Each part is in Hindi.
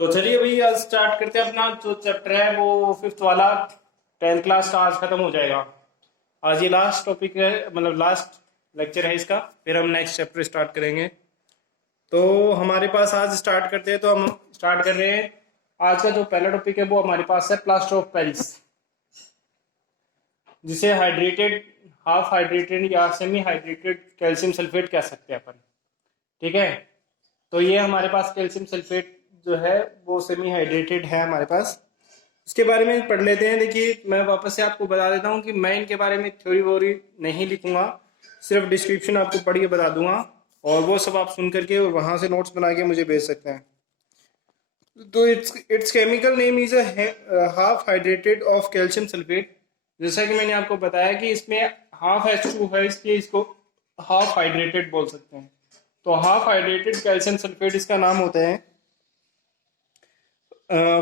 तो चलिए भाई आज स्टार्ट करते हैं अपना जो चैप्टर है वो फिफ्थ वाला। 10th क्लास का आज खत्म हो जाएगा। आज ये लास्ट टॉपिक है, मतलब लास्ट लेक्चर है इसका, फिर हम नेक्स्ट चैप्टर स्टार्ट करेंगे। तो हमारे पास आज स्टार्ट करते हैं, तो हम स्टार्ट कर रहे हैं। आज का जो पहला टॉपिक है वो हमारे पास है प्लास्टर ऑफ पेरिस, जिसे हाइड्रेटेड, हाफ हाइड्रेटेड या सेमी हाइड्रेटेड कैल्शियम सल्फेट कह सकते हैं अपन। ठीक है, तो ये हमारे पास कैल्शियम सल्फेट जो है वो सेमी हाइड्रेटेड है हमारे पास। इसके बारे में पढ़ लेते हैं। देखिए मैं वापस से आपको बता देता हूँ कि मैं इनके बारे में थ्योरी वोरी नहीं लिखूंगा, सिर्फ डिस्क्रिप्शन आपको पढ़ के बता दूंगा, और वो सब आप सुन करके और वहां से नोट्स बना के मुझे भेज सकते हैं। तो it's chemical name is half hydrated of calcium sulphate. जैसा कि मैंने आपको बताया कि इसमें हाफ H2 है, इसलिए इसको हाफ हाइड्रेटेड बोल सकते हैं। तो हाफ हाइड्रेटेड कैल्शियम सल्फेट इसका नाम होता है।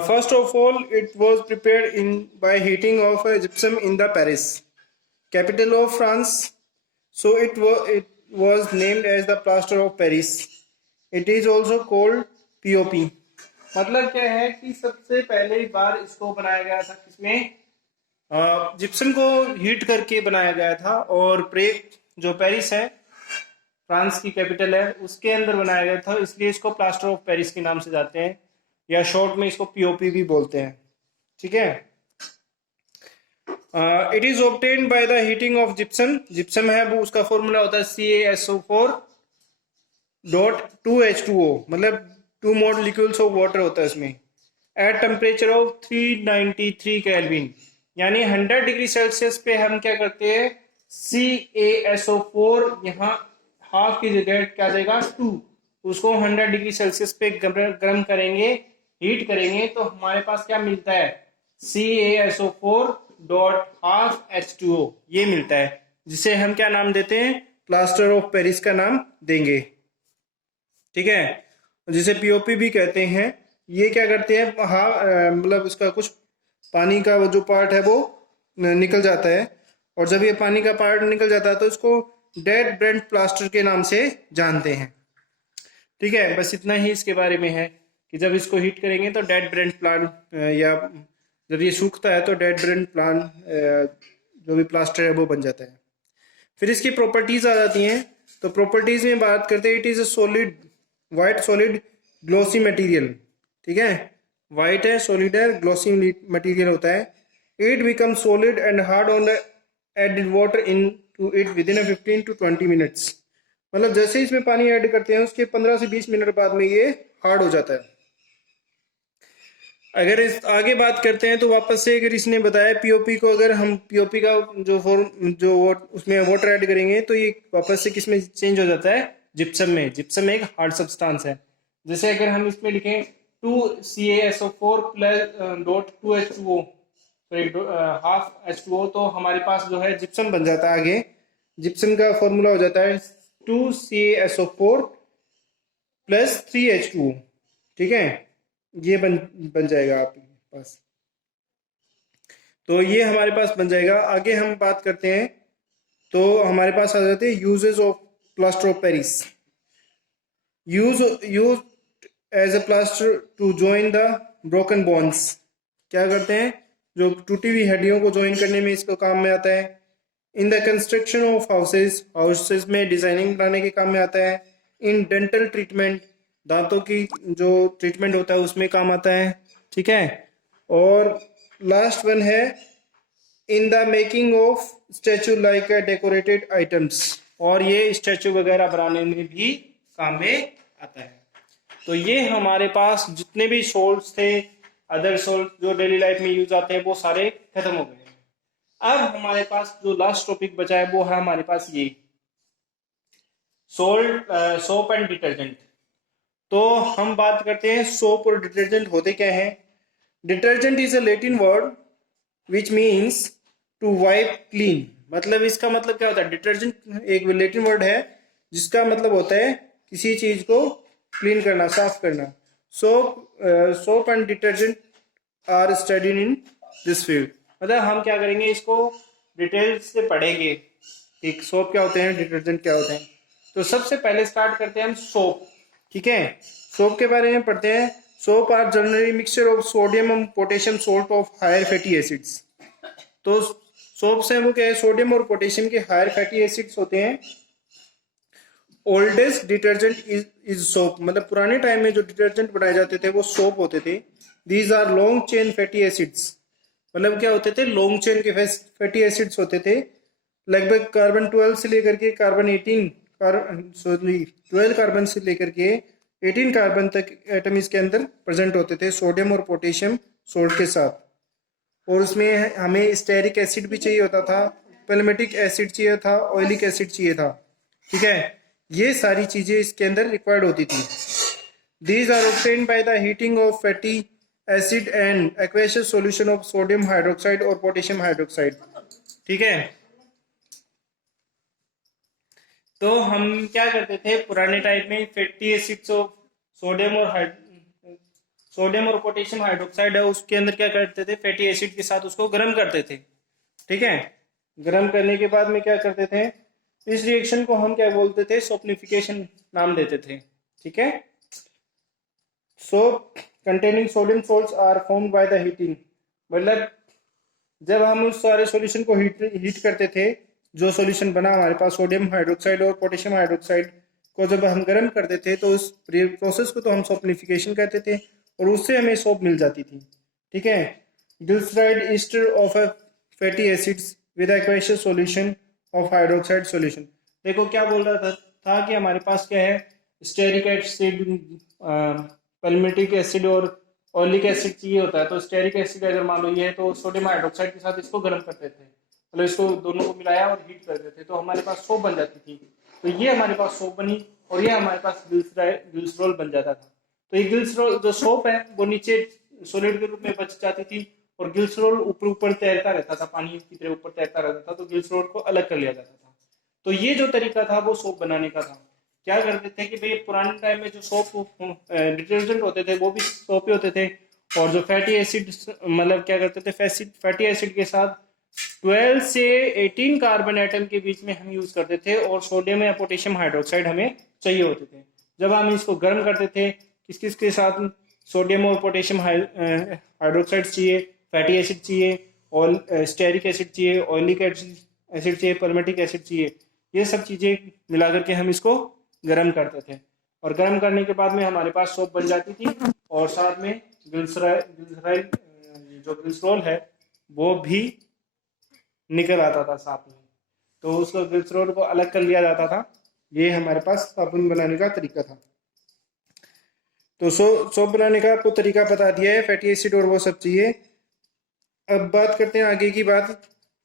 First of all, it was prepared in by heating of gypsum in the Paris, capital of France. So it was named as the plaster of Paris. It is also called POP. मतलब क्या है कि सबसे पहले बार इसको बनाया गया था किसमें, जिप्सम को हीट करके बनाया गया था, और जो पेरिस है, फ्रांस की कैपिटल है, उसके अंदर बनाया गया था, इसलिए इसको प्लास्टर ऑफ पेरिस के नाम से जाते हैं, या शॉर्ट में इसको पीओपी भी बोलते हैं। ठीक है, it is obtained by the heating of gypsum. Gypsum है वो, उसका फॉर्मूला होता है CaSO4 डॉट 2H2O, मतलब 2 मॉलिक्यूल्स ऑफ वाटर होता है इसमें, एट टेम्परेचर ऑफ 393 केल्विन, यानी 100 डिग्री सेल्सियस पे हम क्या करते हैं, CaSO4 यहाँ हाफ की जगह क्या आ जाएगा 2, उसको 100 डिग्री सेल्सियस पे गर्म करेंगे, हीट करेंगे, तो हमारे पास क्या मिलता है, CaSO4 डॉट हाफ H2O, ये मिलता है, जिसे हम क्या नाम देते हैं, प्लास्टर ऑफ पेरिस का नाम देंगे। ठीक है, जिसे पीओपी भी कहते हैं। ये क्या करते हैं, हाँ मतलब उसका कुछ पानी का वो जो पार्ट है वो निकल जाता है, और जब ये पानी का पार्ट निकल जाता है तो इसको डेड ब्रेंट प्लास्टर के नाम से जानते हैं। ठीक है, बस इतना ही इसके बारे में है कि जब इसको हीट करेंगे तो डेड ब्रेंट प्लान, या जब ये सूखता है तो डेड ब्रेंट प्लान जो भी प्लास्टर है वो बन जाता है। फिर इसकी प्रॉपर्टीज आ जाती हैं। तो प्रॉपर्टीज में बात करते हैं, it is a solid white solid glossy material. ठीक है, वाइट है, सॉलिड है, ग्लोसी मटेरियल होता है। It become solid and hard on the added water into it within 15 to 20 minutes. मतलब जैसे ही इसमें पानी ऐड करते हैं उसके 15 से 20 मिनट बाद में ये हार्ड हो जाता है। अगर इस आगे बात करते हैं तो वापस से, अगर इसने बताया पीओपी को, अगर हम पीओपी का जो उसमें वाटर ऐड करेंगे तो ये वापस से किस में चेंज हो जाता है, जिप्सम में। जिप्सम एक हार्ड सब्सटेंस है। जैसे अगर हम इसमें लिखें 2CaSO4 plus dot 2H2O, sorry half H2O, तो हमारे पास जो है जिप्सम बन जाता है। आगे जिप्सम का फॉर्मूला हो जाता है 2CaSO4 प्लस 3H2O। ठीक है, ये बन जाएगा आपके पास। तो ये हमारे पास बन जाएगा। आगे हम बात करते हैं तो हमारे पास आ जाते हैं uses of plaster of Paris. Use as a plaster to join the broken bones. क्या करते हैं, जो टूटी हुई हड्डियों को ज्वाइन करने में इसको काम में आता है। In the construction of houses, houses में डिजाइनिंग बनाने के काम में आता है। इन डेंटल ट्रीटमेंट, दांतों की जो ट्रीटमेंट होता है उसमें काम आता है। ठीक है, और लास्ट वन है in the making of statute like decorated items, और ये स्टैचू वगैरह बनाने में भी काम में आता है। तो ये हमारे पास जितने भी सोल्ट्स थे, अदर सोल्ट जो डेली लाइफ में यूज आते हैं, वो सारे खत्म हो गए। अब हमारे पास जो लास्ट टॉपिक बचा है वो है हमारे पास ये सोप एंड डिटर्जेंट। तो हम बात करते हैं सोप और डिटर्जेंट होते क्या है। Detergent is a Latin word which means to wipe clean. मतलब इसका मतलब क्या होता है, डिटर्जेंट एक लैटिन वर्ड है जिसका मतलब होता है किसी चीज को क्लीन करना, साफ करना। Soap and detergent are studied in this field. मतलब हम क्या करेंगे, इसको डिटेल्स से पढ़ेंगे कि सोप क्या होते हैं, डिटर्जेंट क्या होते हैं। तो सबसे पहले स्टार्ट करते हैं हम सोप। ठीक है, सोप के बारे में पढ़ते हैं। Soap are generally mixture of sodium and potassium salt of higher fatty acids. तो सोप्स हैं वो क्या है, सोडियम और पोटेशियम के हायर फैटी एसिड्स होते हैं। ओल्डेस्ट डिटर्जेंट इज सोप, मतलब पुराने टाइम में जो डिटर्जेंट बनाए जाते थे वो सोप होते थे। These are long chain fatty acids, मतलब क्या होते थे, लॉन्ग चेन के फैटी एसिड्स होते थे। लगभग कार्बन 12 से लेकर के कार्बन 18 सॉरी 12 कार्बन से लेकर के 18 कार्बन तक एटम इसके अंदर प्रेजेंट होते थे सोडियम और पोटेशियम सोल्ट के साथ। और उसमें हमें स्टेरिक एसिड भी चाहिए होता था, पैल्मेटिक एसिड चाहिए था, ऑयलिक एसिड चाहिए था। ठीक है, ये सारी चीजें इसके अंदर रिक्वायर्ड होती थी। These are obtained by the heating of fatty acid and aqueous solution of sodium hydroxide और पोटेशियम हाइड्रोक्साइड। ठीक है, तो हम क्या करते थे पुराने टाइम में, फैटी एसिड्स ऑफ सोडियम और पोटेशियम हाइड्रोक्साइड है उसके अंदर क्या करते थे, फैटी एसिड के साथ उसको गर्म करते थे। ठीक है, गर्म करने के बाद में क्या करते थे, इस रिएक्शन को हम क्या बोलते थे, सोपनिफिकेशन नाम देते थे। ठीक है, soap containing sodium salts are formed by the heating, मतलब जब हम उस सारे सॉल्यूशन को हीट करते थे, जो सॉल्यूशन बना हमारे पास सोडियम हाइड्रोक्साइड और पोटेशियम हाइड्रोक्साइड को जब हम गर्म करते थे तो उस प्रोसेस को तो हम सोपनिफिकेशन कहते थे और उससे हमें सोप मिल जाती थी। ठीक है, glyceride ester of a fatty acids with aqueous solution of hydroxide solution. देखो क्या बोल रहा था कि हमारे पास क्या है, स्टेरिक एसिड, पैल्मेटिक एसिड और ऑयलिक एसिड चाहिए होता है। तो स्टेरिक एसिड अगर मान लो ये है तो सोडियम हाइड्रोक्साइड के साथ इसको गर्म करते थे, मतलब इसको दोनों को मिलाया और हीट करते थे तो हमारे पास सोप बन जाती थी। तो ये हमारे पास सोप बनी और ये हमारे पास ग्लिसरॉल बन जाता था। तो ये ग्लिसरॉल जो सोप है वो नीचे सॉलिड के रूप में बच जाती थी और ग्लिसरॉल ऊपर ऊपर तैरता रहता था, पानी की तरह ऊपर तैरता रहता था, तो ग्लिसरॉल को अलग कर लिया जाता था। तो ये जो तरीका था वो सोप बनाने का था। क्या करते थे कि भाई पुराने टाइम में जो सोप डिटर्जेंट होते थे वो भी सोप ही होते थे, और जो फैटी एसिड मतलब क्या करते थे, फैटी एसिड के साथ 12 से 18 कार्बन एटम के बीच में हम यूज करते थे और सोडियम या पोटेशियम हाइड्रोक्साइड हमें चाहिए होते थे। जब हम इसको गर्म करते थे, किस किस के साथ, सोडियम और पोटेशियम हाइड्रोक्साइड चाहिए, फैटी एसिड चाहिए, और स्टेरिक एसिड चाहिए, ऑयलिक एसिड चाहिए, परमेटिक एसिड चाहिए, ये सब चीजें मिला करके हम इसको गर्म करते थे। और गर्म करने के बाद में हमारे पास सोप बन जाती थी और साथ में ग्लिसराइल जो ग्लिसरॉल है वो भी निकल आता था साथ में, तो उसको ग्लिसरॉल को अलग कर लिया जाता था। ये हमारे पास साबुन बनाने का तरीका था। तो सोप बनाने का आपको तरीका बता दिया है, फैटी एसिड और वो सब चाहिए। अब बात करते हैं आगे की बात।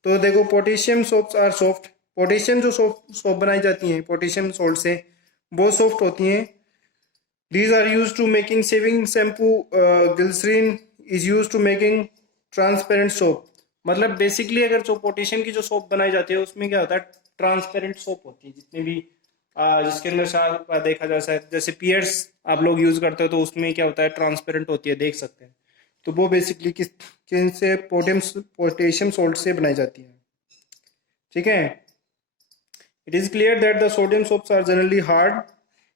तो देखो potassium soaps are soft, potassium जो सोप बनाई जाती हैं पोटेशियम सोल्ट से वो सॉफ्ट होती हैं। These are used to making shaving shampoo. Glycerin is used to making transparent soap. मतलब बेसिकली अगर जो पोटेशियम की जो सोप बनाई जाती है उसमें क्या होता है, ट्रांसपेरेंट सोप होती है। जितने भी जिसके अंदर देखा जा सकता है, जैसे पियर्स आप लोग यूज करते हो तो उसमें क्या होता है, ट्रांसपेरेंट होती है, देख सकते हैं। तो वो बेसिकली किन से, पोटेशियम सोल्ट से बनाई जाती है। ठीक है, it is clear that the sodium soaps are generally hard.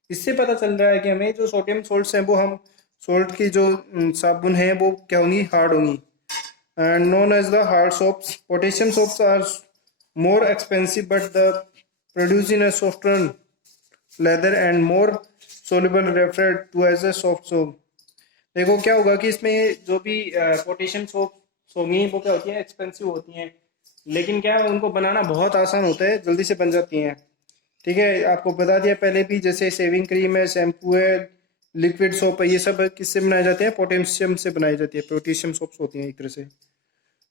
इससे पता चल रहा है कि हमें जो सोडियम सोल्ट्स हैं वो हम सोल्ट की जो साबुन है वो क्या होंगी, हार्ड होंगी। And known as the hard soaps. Potassium soaps are more expensive but the produce in a softer lather and more soluble referred to as a soft soap. देखो क्या होगा कि इसमें जो भी पोटेशियम सोप्स होंगी वो क्या होती है, एक्सपेंसिव होती हैं, लेकिन क्या है उनको बनाना बहुत आसान होता है, जल्दी से बन जाती हैं। ठीक है, आपको बता दिया पहले भी, जैसे शेविंग क्रीम है, शैम्पू है, लिक्विड सोप है, ये सब किससे बनाए जाते हैं, पोटेशियम से बनाई जाती है, पोटेशियम सोप्स होती हैं एक तरह से।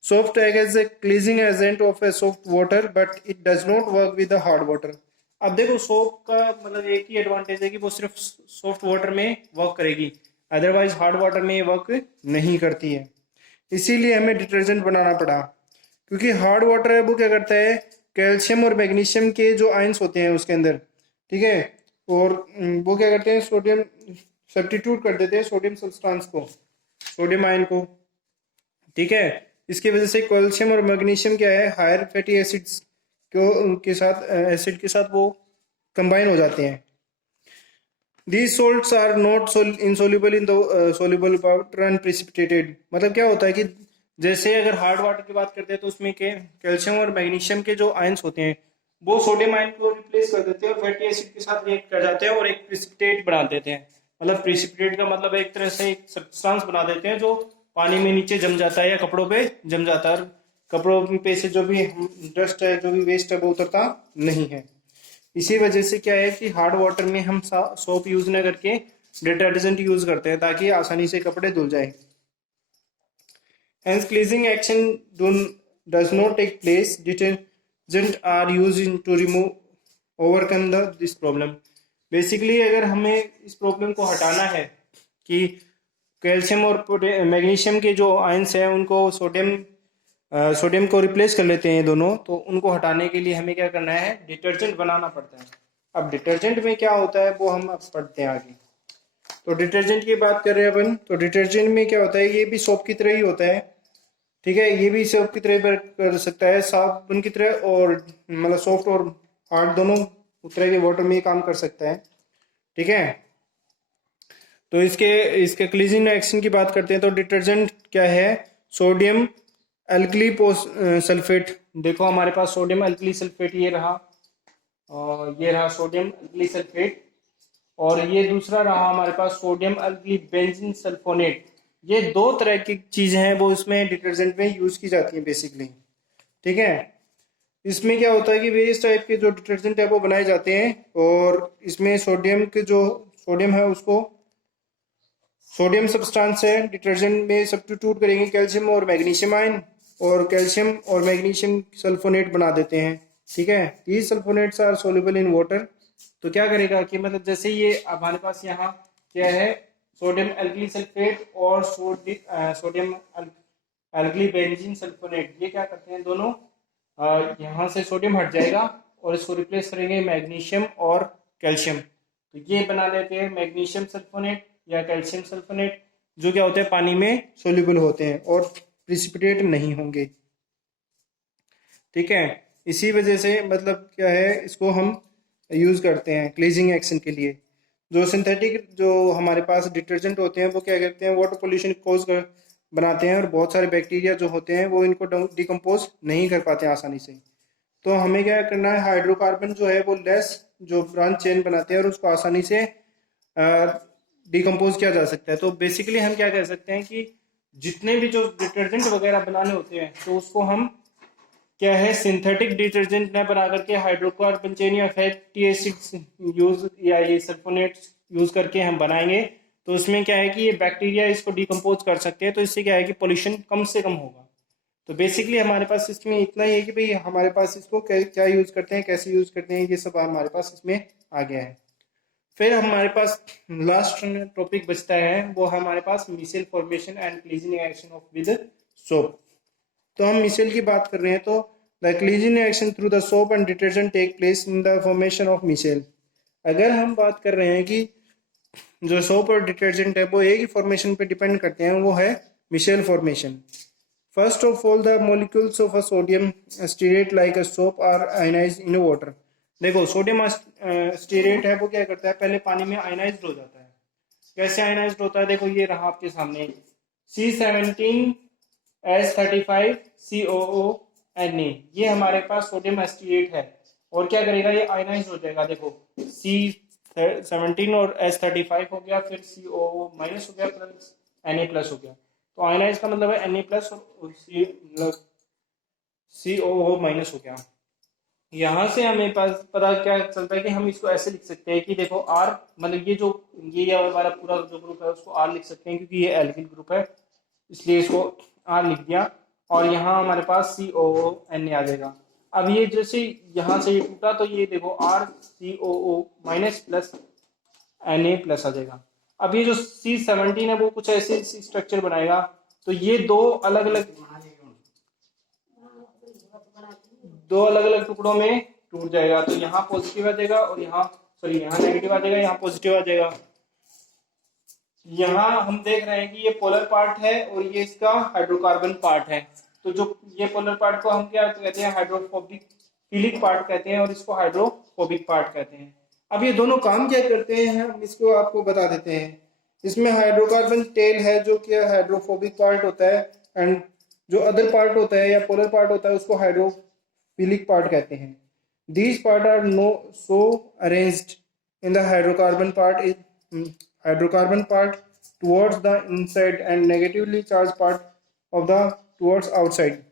Soft act as a cleansing agent of a soft water but it does not work with the hard water. अब देखो सोप का मतलब एक ही एडवांटेज है कि वो सिर्फ सॉफ्ट वाटर में वर्क करेगी, अदरवाइज हार्ड वाटर में वर्क नहीं करती है। इसीलिए हमें डिटर्जेंट बनाना पड़ा, क्योंकि हार्ड वाटर है वो क्या करता है, कैल्शियम और मैग्नीशियम के जो आयंस होते हैं उसके अंदर, ठीक है, और वो क्या करते हैं, सोडियम सब्स्टिट्यूट कर देते हैं सोडियम सब्सटेंस को, सोडियम आयन को। ठीक है, इसकी वजह से कैल्शियम और मैग्नीशियम क्या है, हायर फैटी एसिड्स को के साथ एसिड के साथ वो कंबाइन हो जाते हैं। These salts are not insoluble in the soluble water and precipitated। मतलब क्या होता है कि जैसे अगर हार्ड वाटर की बात करते हैं तो उसमें के कैल्शियम और मैग्नीशियम के जो आयंस होते हैं वो सोडियम आयन को रिप्लेस कर देते हैं और फैटी एसिड के साथ रिएक्ट कर जाते हैं और एक प्रिसिपिटेट बना देते हैं। मतलब प्रिसिपिटेट का मतलब एक तरह से एक सब्सटेंस बना देते हैं जो पानी में नीचे जम जाता है या कपड़ों पे जम जाता है और कपड़ों पे से जो भी डस्ट है जो भी वेस्ट है वो उतरता नहीं है। इसी वजह से क्या है कि हार्ड वाटर में हम सोप यूज न करके डिटर्जेंट यूज करते हैं ताकि आसानी से कपड़े धुल जाए। Hence cleansing action does not take place। Detergent are used to remove overcome this problem। Basically अगर हमें इस प्रॉब्लम को हटाना है कि कैल्शियम और मैग्नीशियम के जो आयंस है उनको सोडियम को रिप्लेस कर लेते हैं दोनों, तो उनको हटाने के लिए हमें क्या करना है, डिटर्जेंट बनाना पड़ता है। अब डिटर्जेंट में क्या होता है वो हम अब पढ़ते हैं आगे। तो डिटर्जेंट की बात कर रहे हैं अपन, तो डिटर्जेंट में क्या होता है, ये भी सोप की तरह ही होता है, ठीक है, ये भी सोप की तरह कर सकता है, साबुन की तरह, और मतलब सॉफ्ट और हार्ड दोनों तरह के वाटर में काम कर सकता है, ठीक है। तो इसके क्लीजिंग एक्शन की बात करते हैं। तो डिटर्जेंट क्या है, सोडियम एल्कली सल्फेट। देखो हमारे पास सोडियम एल्कली सल्फेट ये रहा, और ये रहा सोडियम एल्कली सल्फेट, और ये दूसरा रहा हमारे पास सोडियम एल्कली बेंजीन सल्फोनेट। ये दो तरह की चीजें हैं वो इसमें डिटर्जेंट में यूज की जाती हैं बेसिकली, ठीक है। इसमें क्या होता है कि वेरियस टाइप के जो डिटर्जेंट है वो बनाए जाते हैं, और इसमें सोडियम के जो सोडियम है उसको सोडियम सब्सटेंस है डिटर्जेंट में सब्स्टिट्यूट करेंगे कैल्शियम और मैग्नीशियम आयन, और कैल्शियम और मैग्नीशियम सल्फोनेट बना देते हैं, ठीक है। These sulfonates are soluble in water. तो क्या करेगा कि मतलब जैसे ये हमारे पास यहाँ क्या है, सोडियम एल्कली सल्फेट और सोडियम एल्कली बेंजीन सल्फोनेट, ये क्या करते हैं दोनों, यहाँ से सोडियम हट जाएगा और इसको रिप्लेस करेंगे मैग्नीशियम और कैल्शियम। तो ये बना लेते हैं मैग्नीशियम सल्फोनेट या कैल्शियम सल्फोनेट, जो क्या होते हैं पानी में सोल्यूबल होते हैं और प्रिसिपिटेट नहीं होंगे, ठीक है। इसी वजह से मतलब क्या है, इसको हम यूज करते हैं क्लीजिंग एक्शन के लिए। जो सिंथेटिक जो हमारे पास डिटर्जेंट होते हैं वो क्या करते हैं, वाटर पोल्यूशन कोज बनाते हैं, और बहुत सारे बैक्टीरिया जो होते हैं वो इनको डिकम्पोज नहीं कर पाते आसानी से। तो हमें क्या करना है, हाइड्रोकार्बन जो है वो लेस जो ब्रांच चेन बनाते हैं और उसको आसानी से डिकम्पोज किया जा सकता है। तो बेसिकली हम क्या कह सकते हैं कि जितने भी जो डिटर्जेंट वगैरह बनाने होते हैं तो उसको हम क्या है, सिंथेटिक डिटर्जेंट न बना करके हाइड्रोकार्बन चेन या फैटी एसिड्स यूज या ये सल्फोनेट्स यूज करके हम बनाएंगे। तो उसमें क्या है कि ये बैक्टीरिया इसको डिकम्पोज कर सकते हैं, तो इससे क्या है कि पोल्यूशन कम से कम होगा। तो बेसिकली हमारे पास इसमें इतना ही है कि भाई हमारे पास इसको क्या यूज करते हैं, कैसे यूज करते हैं, ये सब हमारे पास इसमें आ गया है। फिर हमारे पास लास्ट टॉपिक बचता है, वो हमारे पास micelle formation and cleansing action of with soap. तो हम मिसेल की बात कर रहे हैं, तो the cleansing action through the soap and detergent take place in the formation of micelle. अगर हम बात कर रहे हैं कि जो सोप और डिटर्जेंट है वो एक ही फॉर्मेशन पे डिपेंड करते हैं, वो है micelle formation. First of all the molecules of a sodium stearate like a soap are ionised in water. देखो सोडियम स्टीरेट है वो क्या करता है, पहले पानी में आयनाइज्ड हो जाता है। कैसे आयनाइज्ड होता है, देखो ये रहा आपके सामने C17H35COO Na, ये हमारे पास सोडियम एस्टीरेट है, और क्या करेगा ये आयनाइज हो जाएगा। देखो C17 और H35 हो गया, फिर COO माइनस हो गया प्लस Na प्लस हो गया। तो आयनाइज का मतलब है Na प्लस और COO माइनस हो गया। यहाँ से हमें पास पता क्या चलता है कि हम इसको ऐसे लिख सकते हैं कि देखो R मतलब ये हमारा पूरा जो ग्रुप है उसको R लिख सकते हैं, क्योंकि ये एल्किल ग्रुप है इसलिए इसको R लिख दिया, और यहाँ हमारे पास COO Na आ जाएगा। अब ये जैसे यहाँ से ये टूटा तो ये देखो R COO minus plus Na plus आ जाएगा। अब ये जो C17 है वो कुछ ऐसे स्ट्रक्चर बनाएगा, तो ये दो अलग अलग टुकड़ों में टूट जाएगा। तो यहाँ पॉजिटिव आ जाएगा और यहाँ यहाँ नेगेटिव आ जाएगा, यहाँ पॉजिटिव आ जाएगा। यहाँ हम देख रहे हैं कि ये पोलर पार्ट है और ये इसका हाइड्रोकार्बन पार्ट है। तो जो ये पोलर पार्ट को हम क्या कहते हैं, हाइड्रोफोबिक फिलिक पार्ट कहते हैं, और इसको हाइड्रोफोबिक पार्ट कहते हैं। अब ये दोनों काम क्या करते हैं हम इसको आपको बता देते हैं। इसमें हाइड्रोकार्बन टेल है जो कि हाइड्रोफोबिक पार्ट होता है, एंड जो अदर पार्ट होता है या पोलर पार्ट होता है उसको हाइड्रोफिलिक पार्ट कहते हैं। These part are no so arranged in the hydrocarbon part towards the inside and negatively charge part of the towards outside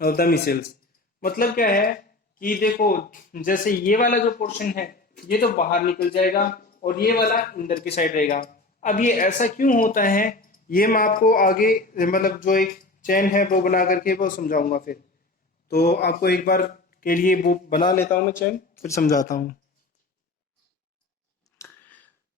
of the micelles. मतलब क्या है कि देखो, जैसे ये वाला जो पोर्शन है ये तो बाहर निकल जाएगा और ये वाला अंदर की साइड रहेगा। अब ये ऐसा क्यों होता है ये मैं आपको आगे मतलब जो एक चेन है वो बना करके वो समझाऊंगा। फिर तो आपको एक बार के लिए वो बना लेता हूँ मैं चेन, फिर समझाता हूँ।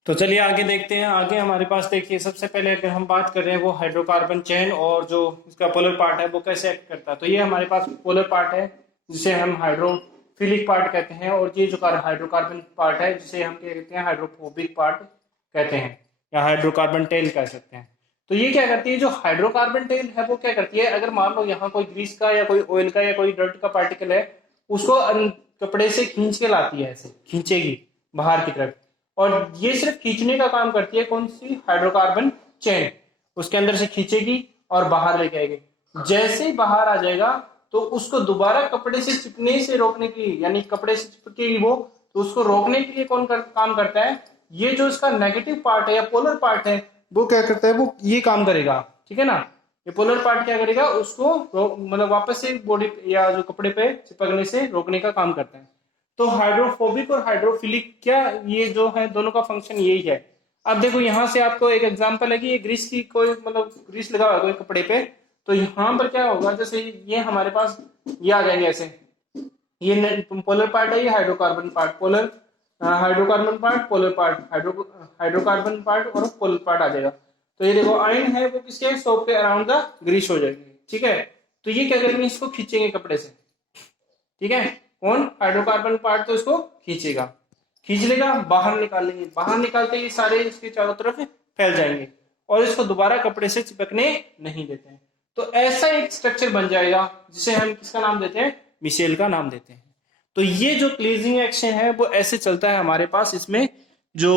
तो चलिए आगे देखते हैं। आगे हमारे पास देखिए, सबसे पहले अगर हम बात कर रहे हैं वो हाइड्रोकार्बन चेन और जो इसका पोलर पार्ट है वो कैसे एक्ट करता है। तो ये हमारे पास पोलर पार्ट है जिसे हम हाइड्रोफिलिक पार्ट कहते हैं, और ये जो हाइड्रोकार्बन पार्ट है जिसे हम क्या कहते हैं हाइड्रोफोबिक पार्ट कहते हैं, या हाइड्रोकार्बन टेल कह सकते हैं। तो ये क्या करती है, जो हाइड्रोकार्बन टेल है वो क्या करती है, अगर मान लो यहाँ कोई ग्रीस का या कोई ऑयल का या कोई डर्ट का पार्टिकल है उसको कपड़े से खींच के लाती है, ऐसे खींचेगी बाहर की तरफ। और ये सिर्फ खींचने का काम करती है कौन सी, हाइड्रोकार्बन चेन उसके अंदर से खींचेगी और बाहर लेके आएगी। जैसे ही बाहर आ जाएगा तो उसको दोबारा कपड़े से चिपकने से रोकने के लिए, यानी कपड़े से चिपकेगी वो, तो उसको रोकने के लिए कौन काम करता है, ये जो इसका नेगेटिव पार्ट है या पोलर पार्ट है वो क्या करता है, वो ये काम करेगा। ठीक है ना, ये पोलर पार्ट क्या करेगा, उसको मतलब वापस से बॉडी या जो कपड़े पे चिपकने से रोकने का काम करता है। तो हाइड्रोफोबिक और हाइड्रोफिलिक क्या ये जो है दोनों का फंक्शन यही है। अब देखो यहाँ से आपको एक एग्जांपल है कि ये ग्रीस की कोई मतलब ग्रीस लगा हुआ है कोई कपड़े पे, तो यहाँ पर क्या होगा, जैसे ये हमारे पास ये आ जाएंगे ऐसे, ये पोलर पार्ट है, ये hydrocarbon part, polar hydrocarbon part, polar part, hydrocarbon part और पोलर पार्ट आ जाएगा। तो ये देखो आयन है वो किसके सोप के अराउंड द ग्रीस हो जाएगी। ठीक है, तो ये क्या करेंगे, इसको खींचेंगे कपड़े से। ठीक है, कौन, हाइड्रोकार्बन पार्ट तो इसको खींचेगा, खींच लेगा, बाहर निकाल लेंगे, बाहर निकालते ही सारे इसके चारों तरफ फैल जाएंगे और इसको दोबारा कपड़े से चिपकने नहीं देते हैं। तो ऐसा एक स्ट्रक्चर बन जाएगा जिसे हम किसका नाम देते हैं, मिशेल का नाम देते हैं। तो ये जो क्लीजिंग एक्शन है वो ऐसे चलता है हमारे पास। इसमें जो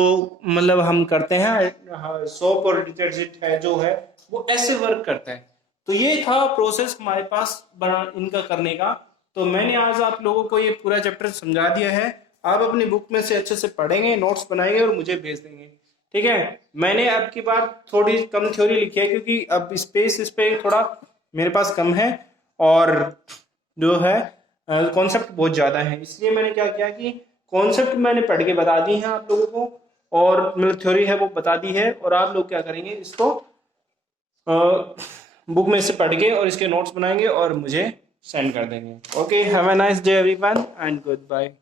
मतलब हम करते हैं सोप और डिटर्जेंट है जो है वो ऐसे वर्क करता है। तो ये था प्रोसेस हमारे पास बना इनका करने का। तो मैंने आज आप लोगों को ये पूरा चैप्टर समझा दिया है। आप अपनी बुक में से अच्छे से पढ़ेंगे, नोट्स बनाएंगे और मुझे भेज देंगे। ठीक है, मैंने अब की बार थोड़ी कम थ्योरी लिखी है क्योंकि अब स्पेस इस पे थोड़ा मेरे पास कम है और जो है कॉन्सेप्ट बहुत ज्यादा है, इसलिए मैंने क्या किया कि कॉन्सेप्ट मैंने पढ़ के बता दी है आप लोगों को, और मतलब थ्योरी है वो बता दी है, और आप लोग क्या करेंगे, इसको बुक में से पढ़ के और इसके नोट्स बनाएंगे और मुझे सेंड कर देंगे। Okay, have a nice day everyone and good bye.